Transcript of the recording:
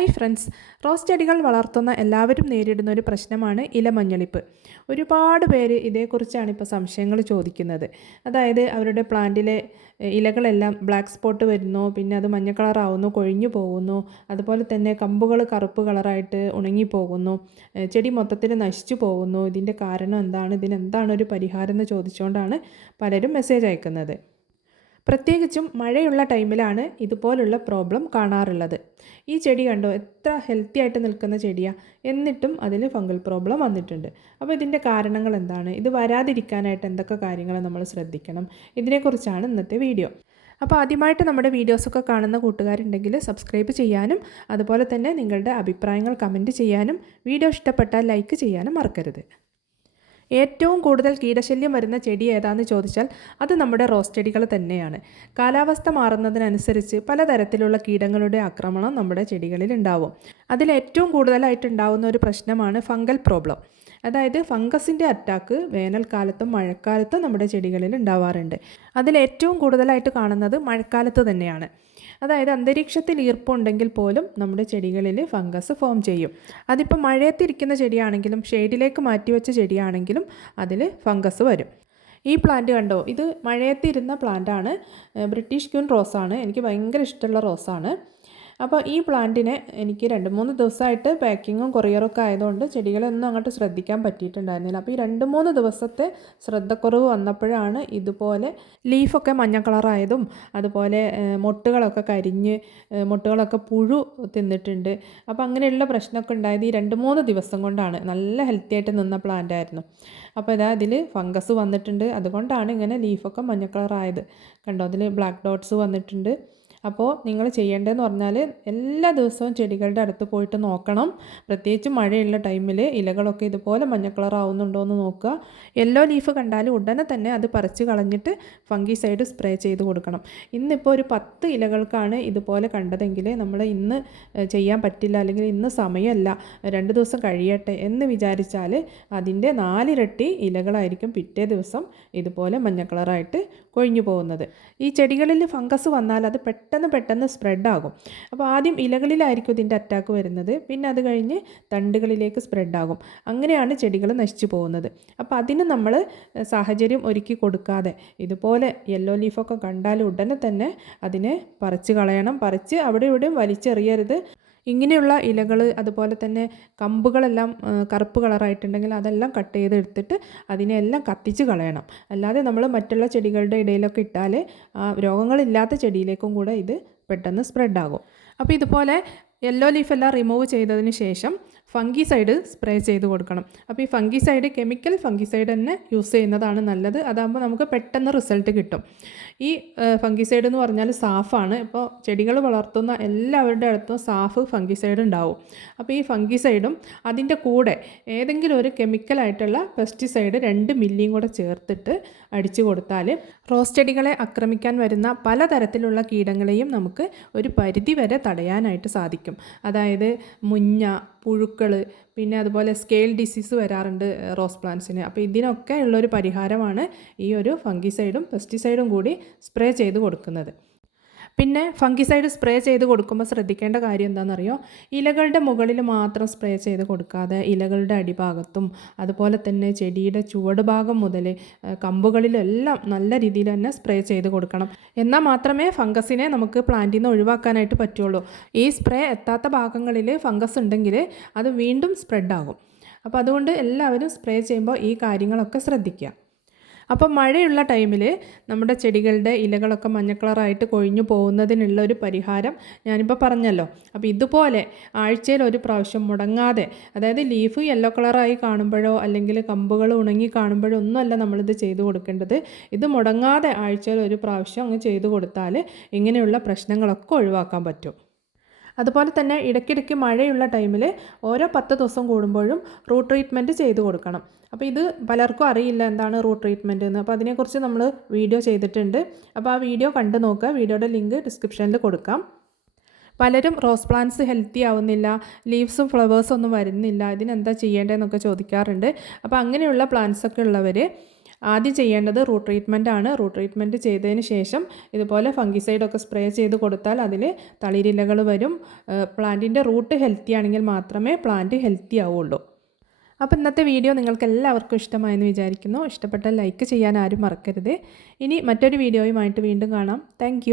Hi friends, rose ചെടികൾ വളർത്തുന്ന എല്ലാവരും നേരിടുന്ന ഒരു പ്രശ്നമാണ് ഇലമഞ്ഞളിപ്പ്. ഒരുപാട് പേര് ഇതേക്കുറിച്ചാണ് ഇപ്പോൾ സംശയങ്ങൾ ചോദിക്കുന്നത്. അതായത് അവരുടെ പ്ലാന്റിലെ ഇലകളെല്ലാം ബ്ലാക്ക് സ്പോട്ട് വരുന്നു, പിന്നെ അത് മഞ്ഞ കളറാവുന്നു, കൊഴിഞ്ഞു പോകുന്നു, അതുപോലെ തന്നെ കമ്പുകൾ കറുപ്പ് കളറായിട്ട് ഉണങ്ങിപ്പോകുന്നു, ചെടി മൊത്തത്തിൽ നശിച്ചു പോകുന്നു. ഇതിൻ്റെ കാരണം എന്താണ്, ഇതിനെന്താണ് ഒരു പരിഹാരം എന്ന് ചോദിച്ചുകൊണ്ടാണ് പലരും മെസ്സേജ് അയക്കുന്നത്. പ്രത്യേകിച്ചും മഴയുള്ള ടൈമിലാണ് ഇതുപോലുള്ള പ്രോബ്ലം കാണാറുള്ളത്. ഈ ചെടി കണ്ടോ, എത്ര ഹെൽത്തി ആയിട്ട് നിൽക്കുന്ന ചെടിയാണ്, എന്നിട്ടും അതിൽ ഫംഗൽ പ്രോബ്ലം വന്നിട്ടുണ്ട്. അപ്പോൾ ഇതിൻ്റെ കാരണങ്ങൾ എന്താണ്, ഇത് വരാതിരിക്കാനായിട്ട് എന്തൊക്കെ കാര്യങ്ങൾ നമ്മൾ ശ്രദ്ധിക്കണം, ഇതിനെക്കുറിച്ചാണ് ഇന്നത്തെ വീഡിയോ. അപ്പോൾ ആദ്യമായിട്ട് നമ്മുടെ വീഡിയോസൊക്കെ കാണുന്ന കൂട്ടുകാരുണ്ടെങ്കിൽ സബ്സ്ക്രൈബ് ചെയ്യാനും അതുപോലെ തന്നെ നിങ്ങളുടെ അഭിപ്രായങ്ങൾ കമൻറ്റ് ചെയ്യാനും വീഡിയോ ഇഷ്ടപ്പെട്ടാൽ ലൈക്ക് ചെയ്യാനും മറക്കരുത്. ഏറ്റവും കൂടുതൽ കീടശല്യം വരുന്ന ചെടി ഏതാണെന്ന് ചോദിച്ചാൽ അത് നമ്മുടെ റോസ് ചെടികൾ തന്നെയാണ്. കാലാവസ്ഥ മാറുന്നതിനനുസരിച്ച് പലതരത്തിലുള്ള കീടങ്ങളുടെ ആക്രമണം നമ്മുടെ ചെടികളിൽ ഉണ്ടാവും. അതിൽ ഏറ്റവും കൂടുതലായിട്ടുണ്ടാവുന്ന ഒരു പ്രശ്നമാണ് ഫംഗൽ പ്രോബ്ലം. അതായത് ഫംഗസിൻ്റെ അറ്റാക്ക് വേനൽക്കാലത്തും മഴക്കാലത്തും നമ്മുടെ ചെടികളിൽ ഉണ്ടാവാറുണ്ട്. അതിൽ ഏറ്റവും കൂടുതലായിട്ട് കാണുന്നത് മഴക്കാലത്ത് തന്നെയാണ്. അതായത് അന്തരീക്ഷത്തിൽ ഈർപ്പുണ്ടെങ്കിൽ പോലും നമ്മുടെ ചെടികളിൽ ഫംഗസ് ഫോം ചെയ്യും. അതിപ്പോൾ മഴയത്തിരിക്കുന്ന ചെടിയാണെങ്കിലും ഷെയ്ഡിലേക്ക് മാറ്റിവെച്ച ചെടിയാണെങ്കിലും അതിൽ ഫംഗസ് വരും. ഈ പ്ലാന്റ് കണ്ടോ, ഇത് മഴയത്തിരുന്ന പ്ലാന്റാണ്. ബ്രിട്ടീഷ് ക്യൂൻ റോസാണ്. എനിക്ക് ഭയങ്കര ഇഷ്ടമുള്ള റോസാണ്. അപ്പോൾ ഈ പ്ലാന്റിനെ എനിക്ക് 2-3 ദിവസമായിട്ട് പാക്കിങ്ങും കൊറിയറൊക്കെ ആയതുകൊണ്ട് ചെടികളൊന്നും അങ്ങോട്ട് ശ്രദ്ധിക്കാൻ പറ്റിയിട്ടുണ്ടായിരുന്നില്ല. അപ്പോൾ ഈ 2-3 ദിവസത്തെ ശ്രദ്ധക്കുറവ് വന്നപ്പോഴാണ് ഇതുപോലെ ലീഫൊക്കെ മഞ്ഞ കളറായതും അതുപോലെ മൊട്ടുകളൊക്കെ കരിഞ്ഞ് മൊട്ടുകളൊക്കെ പുഴു തിന്നിട്ടുണ്ട്. അപ്പോൾ അങ്ങനെയുള്ള പ്രശ്നമൊക്കെ ഉണ്ടായത് ഈ 2-3 ദിവസം കൊണ്ടാണ്. നല്ല ഹെൽത്തി ആയിട്ട് നിന്ന പ്ലാന്റ് ആയിരുന്നു. അപ്പോൾ ഇതാ അതിൽ ഫംഗസ് വന്നിട്ടുണ്ട്. അതുകൊണ്ടാണ് ഇങ്ങനെ ലീഫൊക്കെ മഞ്ഞ കളറായത്. കണ്ടോ, അതിൽ ബ്ലാക്ക് ഡോട്ട്സ് വന്നിട്ടുണ്ട്. അപ്പോൾ നിങ്ങൾ ചെയ്യേണ്ടതെന്ന് പറഞ്ഞാൽ എല്ലാ ദിവസവും ചെടികളുടെ അടുത്ത് പോയിട്ട് നോക്കണം. പ്രത്യേകിച്ച് മഴയുള്ള ടൈമിൽ ഇലകളൊക്കെ ഇതുപോലെ മഞ്ഞ കളറാവുന്നുണ്ടോ എന്ന് നോക്കുക. യെല്ലോ ലീഫ് കണ്ടാൽ ഉടനെ തന്നെ അത് പറിച്ച് കളഞ്ഞിട്ട് ഫംഗിസൈഡ് സ്പ്രേ ചെയ്ത് കൊടുക്കണം. ഇന്നിപ്പോൾ ഒരു 10 ഇലകൾക്കാണ് ഇതുപോലെ കണ്ടതെങ്കിൽ നമ്മൾ ഇന്ന് ചെയ്യാൻ പറ്റില്ല, അല്ലെങ്കിൽ ഇന്ന് സമയമല്ല, 2 ദിവസം കഴിയട്ടെ എന്ന് വിചാരിച്ചാൽ അതിൻ്റെ 4 ഇരട്ടി ഇലകളായിരിക്കും പിറ്റേ ദിവസം ഇതുപോലെ മഞ്ഞ കളറായിട്ട് കൊഴിഞ്ഞു പോകുന്നത്. ഈ ചെടികളിൽ ഫംഗസ് വന്നാൽ അത് പെട്ടെന്ന് സ്പ്രെഡാകും. അപ്പോൾ ആദ്യം ഇലകളിലായിരിക്കും ഇതിൻ്റെ അറ്റാക്ക് വരുന്നത്, പിന്നെ അത് കഴിഞ്ഞ് തണ്ടുകളിലേക്ക് സ്പ്രെഡാകും. അങ്ങനെയാണ് ചെടികൾ നശിച്ചു പോകുന്നത്. അപ്പോൾ അതിന് നമ്മൾ സാഹചര്യം ഒരുക്കി കൊടുക്കാതെ ഇതുപോലെ യെല്ലോ ലീഫൊക്കെ കണ്ടാൽ ഉടനെ തന്നെ അതിനെ പറിച്ച് കളയണം. പറിച്ച് അവിടെ ഇവിടെയും വലിച്ചെറിയരുത്. ഇങ്ങനെയുള്ള ഇലകൾ അതുപോലെ തന്നെ കമ്പുകളെല്ലാം കറുപ്പ് കളറായിട്ടുണ്ടെങ്കിൽ അതെല്ലാം കട്ട് ചെയ്തെടുത്തിട്ട് അതിനെല്ലാം കത്തിച്ച് കളയണം. അല്ലാതെ നമ്മൾ മറ്റുള്ള ചെടികളുടെ ഇടയിലൊക്കെ ഇട്ടാൽ രോഗങ്ങളില്ലാത്ത ചെടിയിലേക്കും കൂടെ ഇത് പെട്ടെന്ന് സ്പ്രെഡാകും. അപ്പോൾ ഇതുപോലെ യെല്ലോ ലീഫെല്ലാം റിമൂവ് ചെയ്തതിന് ശേഷം ഫംഗിസൈഡ് സ്പ്രേ ചെയ്ത് കൊടുക്കണം. അപ്പോൾ ഈ ഫംഗിസൈഡ് കെമിക്കൽ ഫംഗിസൈഡ് തന്നെ യൂസ് ചെയ്യുന്നതാണ് നല്ലത്. അതാകുമ്പോൾ നമുക്ക് പെട്ടെന്ന് റിസൾട്ട് കിട്ടും. ഈ ഫംഗിസൈഡ് എന്ന് പറഞ്ഞാൽ സാഫാണ്. ഇപ്പോൾ ചെടികൾ വളർത്തുന്ന എല്ലാവരുടെ അടുത്തും സാഫ് ഫംഗിസൈഡ് ഉണ്ടാവും. അപ്പോൾ ഈ ഫംഗിസൈഡും അതിൻ്റെ കൂടെ ഏതെങ്കിലും ഒരു കെമിക്കലായിട്ടുള്ള പെസ്റ്റിസൈഡ് 2 മില്ലിയും കൂടെ ചേർത്തിട്ട് അടിച്ചു കൊടുത്താൽ റോസ് ചെടികളെ ആക്രമിക്കാൻ വരുന്ന പലതരത്തിലുള്ള കീടങ്ങളെയും നമുക്ക് ഒരു പരിധി വരെ തടയാനായിട്ട് സാധിക്കും. അതായത് മുഞ്ഞ, പുഴുക്കൾ, പിന്നെ അതുപോലെ സ്കെയിൽ ഡിസീസ് വരാറുണ്ട് റോസ് പ്ലാന്റ്സിന്. അപ്പോൾ ഇതിനൊക്കെ ഉള്ളൊരു പരിഹാരമാണ് ഈ ഒരു ഫംഗിസൈഡും പെസ്റ്റിസൈഡും കൂടി സ്പ്രേ ചെയ്ത് കൊടുക്കുന്നത്. പിന്നെ ഫംഗിസൈഡ് സ്പ്രേ ചെയ്ത് കൊടുക്കുമ്പോൾ ശ്രദ്ധിക്കേണ്ട കാര്യം എന്താണെന്നറിയോ, ഇലകളുടെ മുകളിൽ മാത്രം സ്പ്രേ ചെയ്ത് കൊടുക്കാതെ ഇലകളുടെ അടിഭാഗത്തും അതുപോലെ തന്നെ ചെടിയുടെ ചുവട് ഭാഗം മുതൽ കമ്പുകളിലെല്ലാം നല്ല രീതിയിൽ തന്നെ സ്പ്രേ ചെയ്ത് കൊടുക്കണം. എന്നാൽ മാത്രമേ ഫംഗസിനെ നമുക്ക് പ്ലാന്റിൽ നിന്ന് ഒഴിവാക്കാനായിട്ട് പറ്റുള്ളൂ. ഈ സ്പ്രേ എത്താത്ത ഭാഗങ്ങളിൽ ഫംഗസ് ഉണ്ടെങ്കിൽ അത് വീണ്ടും സ്പ്രെഡാകും. അപ്പോൾ അതുകൊണ്ട് എല്ലാവരും സ്പ്രേ ചെയ്യുമ്പോൾ ഈ കാര്യങ്ങളൊക്കെ ശ്രദ്ധിക്കുക. അപ്പോൾ മഴയുള്ള ടൈമിൽ നമ്മുടെ ചെടികളുടെ ഇലകളൊക്കെ മഞ്ഞ കളറായിട്ട് കൊഴിഞ്ഞു പോകുന്നതിനുള്ള ഒരു പരിഹാരം ഞാനിപ്പോൾ പറഞ്ഞല്ലോ. അപ്പോൾ ഇതുപോലെ ആഴ്ചയിൽ ഒരു പ്രാവശ്യം മുടങ്ങാതെ, അതായത് ലീഫ് യെല്ലോ കളറായി കാണുമ്പോഴോ അല്ലെങ്കിൽ കമ്പുകൾ ഉണങ്ങി കാണുമ്പോഴോ ഒന്നുമല്ല നമ്മളിത് ചെയ്തു കൊടുക്കേണ്ടത്. ഇത് മുടങ്ങാതെ ആഴ്ചയിൽ ഒരു പ്രാവശ്യം അങ്ങ് ചെയ്തു കൊടുത്താൽ ഇങ്ങനെയുള്ള പ്രശ്നങ്ങളൊക്കെ ഒഴിവാക്കാൻ പറ്റും. അതുപോലെ തന്നെ ഇടയ്ക്കിടയ്ക്ക് മഴയുള്ള ടൈമിൽ ഓരോ 10 ദിവസം കൂടുമ്പോഴും റൂട്ട് ട്രീറ്റ്മെൻറ്റ് ചെയ്ത് കൊടുക്കണം. അപ്പോൾ ഇത് പലർക്കും അറിയില്ല എന്താണ് റൂട്ട് ട്രീറ്റ്മെൻറ്റ് എന്ന്. അപ്പോൾ അതിനെക്കുറിച്ച് നമ്മൾ വീഡിയോ ചെയ്തിട്ടുണ്ട്. അപ്പോൾ ആ വീഡിയോ കണ്ടു നോക്കുക. വീഡിയോയുടെ ലിങ്ക് ഡിസ്ക്രിപ്ഷനിൽ കൊടുക്കാം. പലരും റോസ് പ്ലാന്റ്സ് ഹെൽത്തി ആവുന്നില്ല, ലീവ്സും ഫ്ലവേഴ്സും ഒന്നും വരുന്നില്ല, ഇതിനെന്താ ചെയ്യേണ്ടതെന്നൊക്കെ ചോദിക്കാറുണ്ട്. അപ്പോൾ അങ്ങനെയുള്ള പ്ലാന്റ്സൊക്കെ ഉള്ളവർ ആദ്യം ചെയ്യേണ്ടത് റൂട്ട് ട്രീറ്റ്മെൻ്റ് ആണ്. റൂട്ട് ട്രീറ്റ്മെൻറ്റ് ചെയ്തതിന് ശേഷം ഇതുപോലെ ഫംഗിസൈഡൊക്കെ സ്പ്രേ ചെയ്ത് കൊടുത്താൽ അതിൽ തളിരിലകൾ വരും. പ്ലാന്റിൻ്റെ റൂട്ട് ഹെൽത്തി ആണെങ്കിൽ മാത്രമേ പ്ലാന്റ് ഹെൽത്തി ആവുള്ളൂ. അപ്പോൾ ഇന്നത്തെ വീഡിയോ നിങ്ങൾക്ക് എല്ലാവർക്കും ഇഷ്ടമായെന്ന് വിചാരിക്കുന്നു. ഇഷ്ടപ്പെട്ടാൽ ലൈക്ക് ചെയ്യാൻ ആരും മറക്കരുത്. ഇനി മറ്റൊരു വീഡിയോയുമായിട്ട് വീണ്ടും കാണാം. താങ്ക്